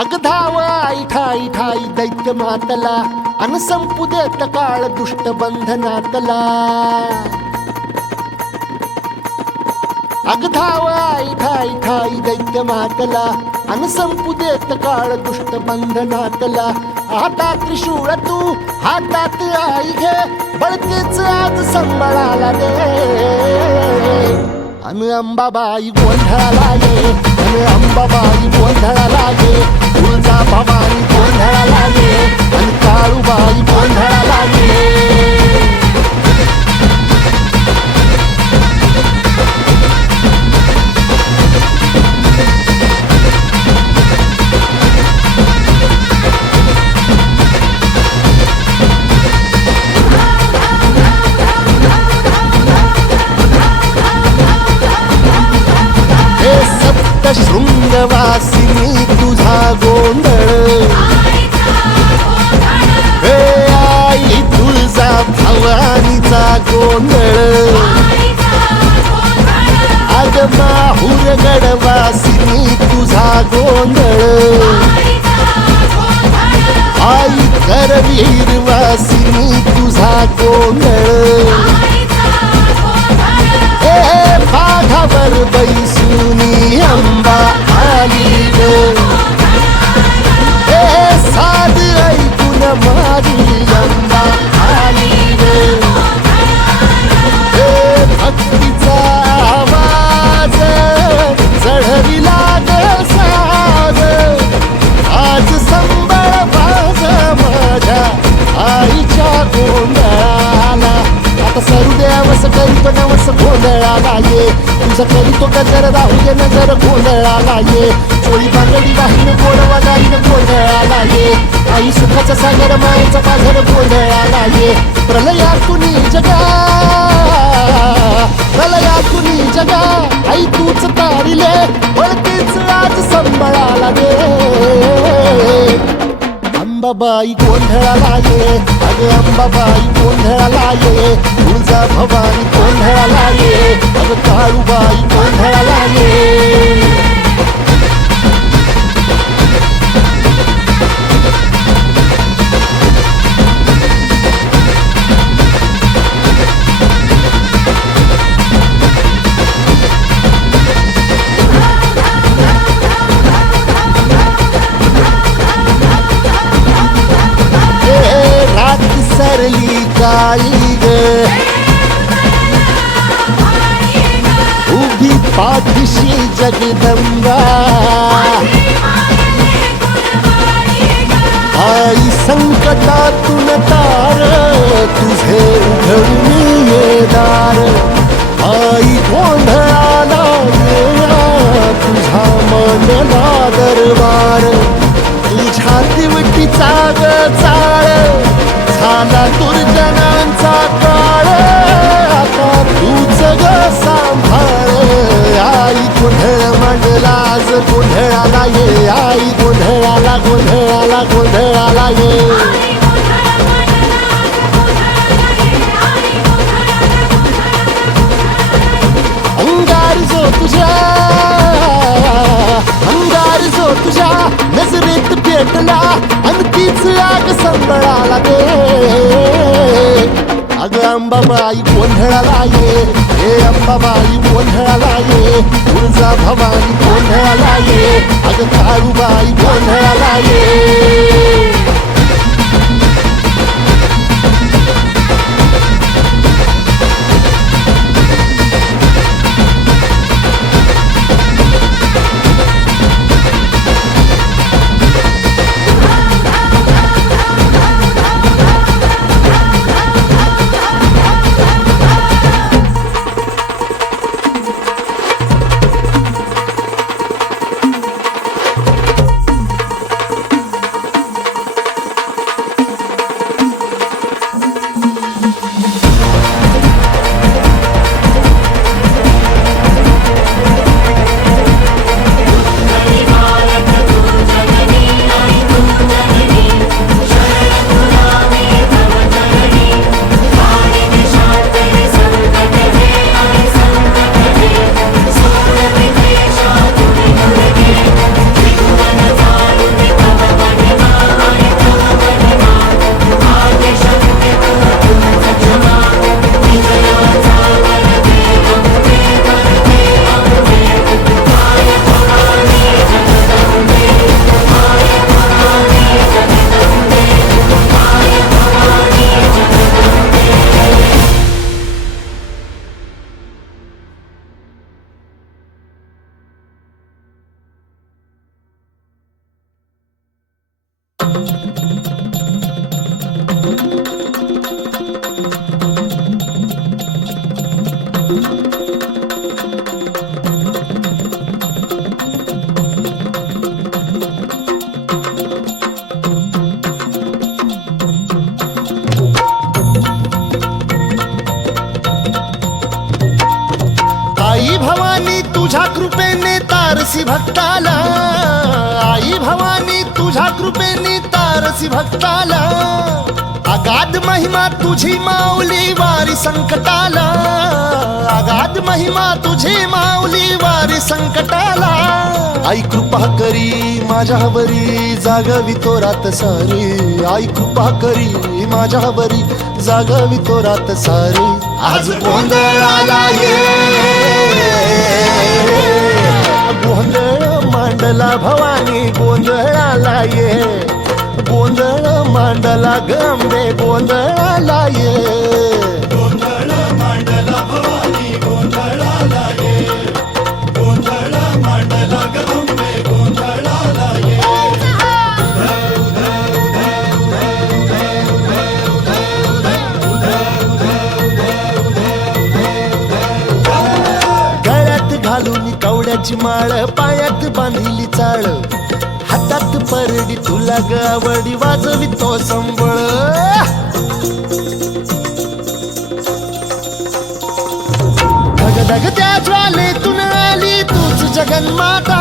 अग धाव आई ठाई ठाई दैत्य मातला अन संपू देत काळ दुष्ट बंधनातला. अग धाव आई ठाई ठाई दैत्य मातला अन संपू देत काळ दुष्ट बंधनातला. आता त्रिशूळ तू हातात आई घे बळतेच आज संबळाला दे. अन अंबाबाई गोंधळाला ये अन अंबाबाई गोंधळाला ये. तुळजा भवानी गोंधळाला ये अन काळूबाई गोंधळाला ये. शृंगवासिनी तुझा गोंधळ हे आई तुळजा भवानीचा गोंधळ. अग माहुर गडवासिनी तुझा गोंधळ आई करवीर वासिनी तुझा गोंधळ. हे बाघावर बैसुनी अंबा आली ग. हे साध ऐकून माझी अंबा आली ग. हे भक्तीचा आवाज चढविला ग साज. आज संबळ बाज माझ्या आईच्या गोंधळाला. आता सरुदेवस करीतो नवस गोंधळाला ये. तुझं करीतो गजर राहू दे नजर गोंधळाला ये. चोळी बांगडी वाहीन गोडवा गाईन गोंधळाला ये. आई सुखाचा सागर मायेचा पाझर गोंधळाला ये. प्रलयातुनी जगा प्रलयातुनी जगा आई तूच तारिले वळतीच आज संबळाला दे. अंबाबाई गोंधळाला ये अग अंबाबाई गोंधळाला ये. तुळजा भवानी गोंधळाला ये अग काळूबाई गोंधळाला ये. सरली काळी ग उभी पाठीशी जगदंबा. आई संकटातून तार तुझे उघडून ये दार. आई गोंधळाला ये तुझा मनला दरबार. तुझ्या दिवटीचा ग चाळ झाला दुर्जनांचा काळ. आता तूच ग सांभाळ. आई गोंधळ मांडला आज गोंधळाला ये. आई गोंधळाला गोंधळाला गोंधळाला ये. अंगार जो तुझ्या अंगार जो तुझ्या नजरेत पेटला अन तीच आग संबळाला दे. अग अंबाबाई गोंधळाला ये हे अंबाबाई गोंधळाला ये. तुळजा भवानी गोंधळाला ये अग काळूबाई गोंधळाला ये. आई भवानी तुझ्या कृपेने तारसी भक्ताला, आई भवानी तुझ्या कृपेने तारसी भक्ताला, अगाध महिमा तुझी माऊली वारी संकटाला, अगाध महिमा तुझी माऊली वारी संकटाला. आई कृपा करी माझ्यावरी जागवी तो रात सारी, आई कृपा करी माझ्यावरी जागवी तो रात सारी. आज गोंधळाला ये, गोंधळ मांडला भवानी गोंधळाला ये, गोंधळ मांडला गंबे गोंधळाला ये, गोंधळ मांडला भवानी गोंधळाला ये, गोंधळ मांडला गंबे गोंधळाला ये. गळ्यात घालून कवड्याची माळ, पायात बांधिली चाळ, हातात परडी तुला गावडी वाजवी तो संबळ. धगधग त्या ज्वालेतून आली तूच जगन्माता,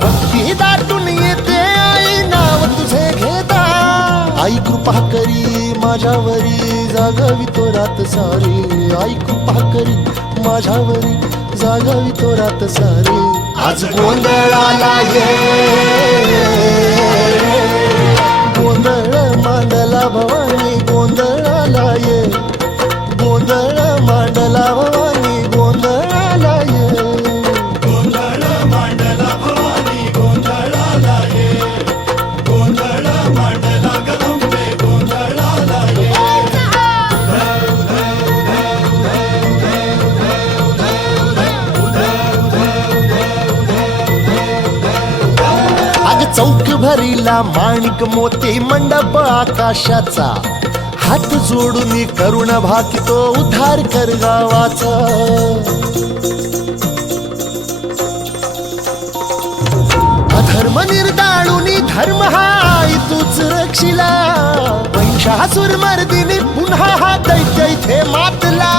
भक्ती दाटून येते आई नाव तुझे घेता. आई कृपा करी माझ्यावरी जागवी तो रात सारी, आई कृपा करी माझ्यावरी जागवी तो रात सारी. आज गोंधळाला ये, गोंधळ मांडला भवानी गोंधळाला ये, गोंधळ मांडला भवानी गोंधळाला ये, गोंधळ मांडला भवानी गोंधळाला ये, गोंधळ मांडला गंबे गोंधळाला ये. अग चौक भरीला माणिक मोती मंडप आकाशाचा, हात जोडून करुण भाकितो उद्धार कर गावाचा. अधर्म निर्दाळून धर्म हा आई तूच रक्षिला, महिषासुर मर्दिनी पुन्हा हा दैत्य इथे मातला.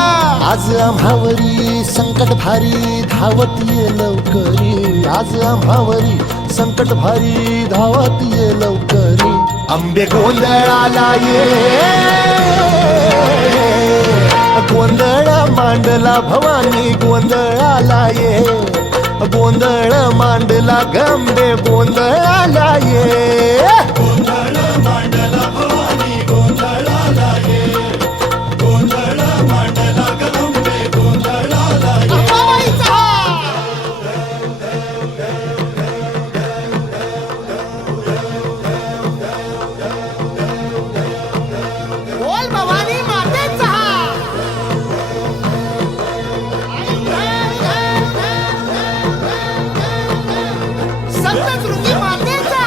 आज आम्हावरी संकट भारी धावत ये लवकरी, आज आम्हावरी संकट भारी धावत ये लवकरी. अंबे गोंधळाला ये, गोंधळ मांडला भवानी गोंधळाला ये, गोंधळ मांडला गंबे गोंधळाला ये, गोंधळ मांडला भवानी गोंधळाला ये, गोंधळ मांडला गंबे गोंधळाला ये. बोल भवानी मातेचा. सप्तशृंगी मातेचा.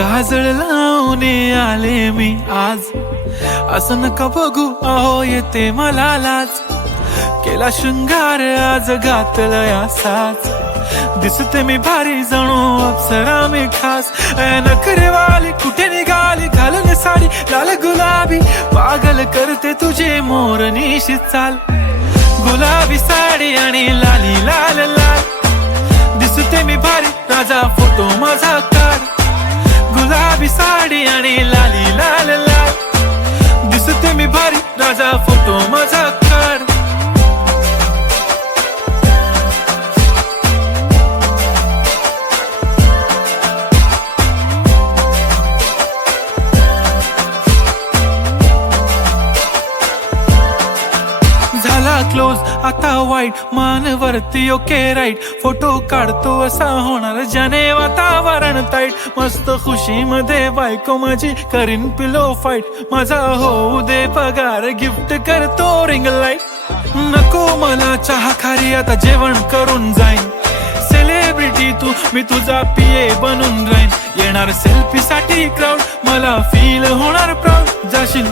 काजळ लावून आले मी आज, असं नका बघू अहो येते मला लाज. केला शृंगार आज घातलाय असाच, दिसते मी भारी जणू अप्सरा मी खास. नखरेवाली कुठे निघाली घालून साडी लाल गुलाबी, पागल करते तुझे मोरनीशी चाल. गुलाबी साडी आणि लाली लाल लाल, दिसते मी भारी राजा फोटो माझा काढ. गुलाबी साडी आणि लाली लाल लाल, दिसते मी भारी राजा फोटो माझा काढ. आता वाईट मान वरती ओके राईट फोटो काढतो असा होणार ज्याने वातावरण ताईट मस्त खुशी मध्ये बायको माझी करीन पिलो फाईट माझा होऊ दे पगार गिफ्ट करतो रिंग लाईट नको मला चहा खारी आता जेवण करून जाईन सेलिब्रिटी तू मी तुझा पिये बनून राहीन येणार सेल्फी साठी क्राऊड मला फील होणार प्राऊड जाशील